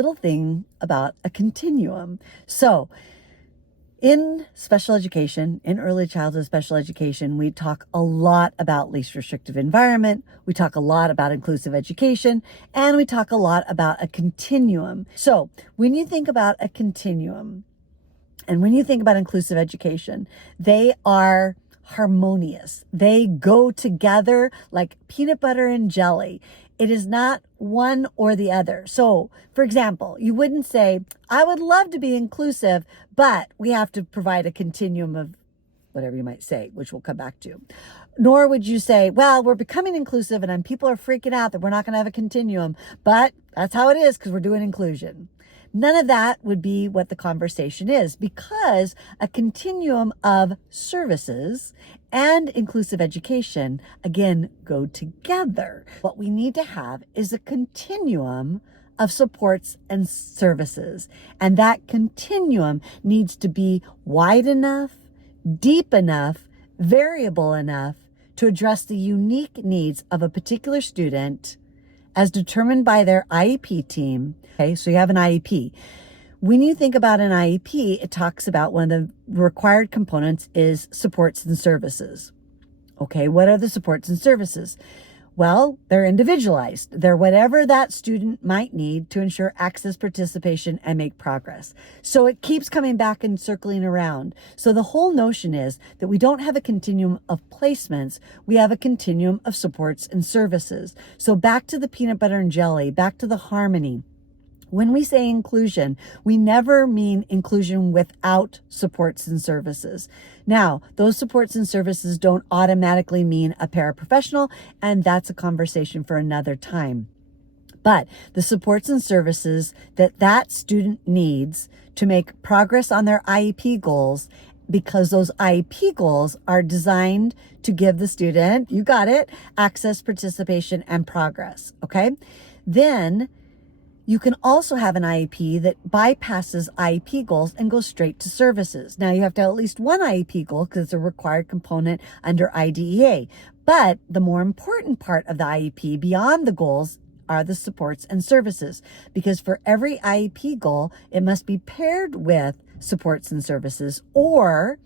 little thing about a continuum. So in special education, in early childhood special education, we talk a lot about least restrictive environment. We talk a lot about inclusive education, and we talk a lot about a continuum. So when you think about a continuum and when you think about inclusive education, they are harmonious. They go together like peanut butter and jelly. It is not one or the other. So, for example, you wouldn't say, I would love to be inclusive, but we have to provide a continuum of whatever you might say, which we'll come back to. Nor would you say, well, we're becoming inclusive and people are freaking out that we're not going to have a continuum, but that's how it is because we're doing inclusion. None of that would be what the conversation is, because a continuum of services and inclusive education, again, go together. What we need to have is a continuum of supports and services. And that continuum needs to be wide enough, deep enough, variable enough to address the unique needs of a particular student as determined by their IEP team. Okay, so you have an IEP. When you think about an IEP, it talks about one of the required components is supports and services. Okay, what are the supports and services? Well, they're individualized. They're whatever that student might need to ensure access, participation, and make progress. So it keeps coming back and circling around. So the whole notion is that we don't have a continuum of placements. We have a continuum of supports and services. So back to the peanut butter and jelly, back to the harmony. When we say inclusion, we never mean inclusion without supports and services. Now, those supports and services don't automatically mean a paraprofessional, and that's a conversation for another time. But the supports and services that student needs to make progress on their IEP goals, because those IEP goals are designed to give the student, you got it, access, participation, and progress, okay? Then you can also have an IEP that bypasses IEP goals and goes straight to services. Now, you have to have at least one IEP goal because it's a required component under IDEA. But the more important part of the IEP beyond the goals are the supports and services, because for every IEP goal, it must be paired with supports and services, or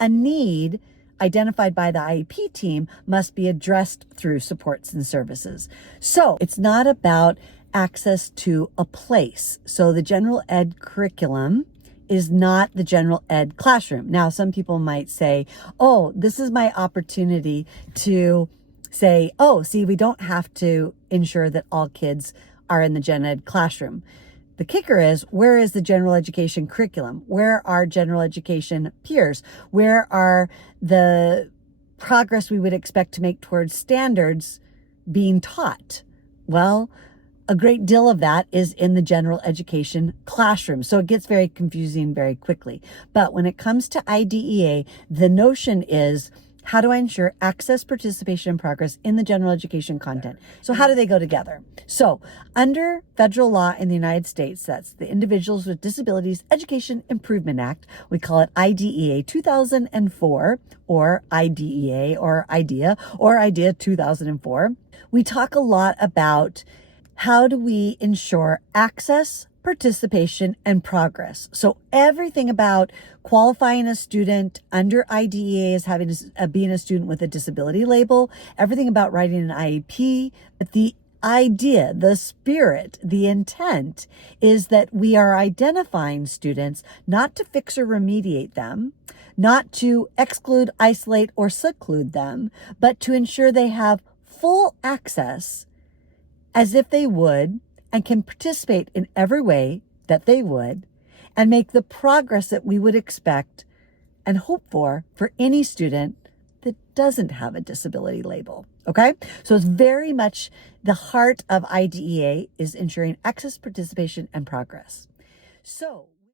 a need identified by the IEP team must be addressed through supports and services. So it's not about access to a place. So the general ed curriculum is not the general ed classroom. Now, some people might say, oh, this is my opportunity to say, oh, see, we don't have to ensure that all kids are in the gen ed classroom. The kicker is, where is the general education curriculum? Where are general education peers? Where are the progress we would expect to make towards standards being taught? Well, a great deal of that is in the general education classroom. So it gets very confusing very quickly. But when it comes to IDEA, the notion is, how do I ensure access, participation, and progress in the general education content? So how do they go together? So under federal law in the United States, that's the Individuals with Disabilities Education Improvement Act. We call it IDEA 2004, or IDEA, or IDEA 2004. We talk a lot about how do we ensure access, participation, and progress. So everything about qualifying a student under IDEA as having being a student with a disability label, everything about writing an IEP, but the idea, the spirit, the intent is that we are identifying students not to fix or remediate them, not to exclude, isolate, or seclude them, but to ensure they have full access as if they would, and can participate in every way that they would, and make the progress that we would expect and hope for any student that doesn't have a disability label. Okay? So it's very much the heart of IDEA is ensuring access, participation, and progress. So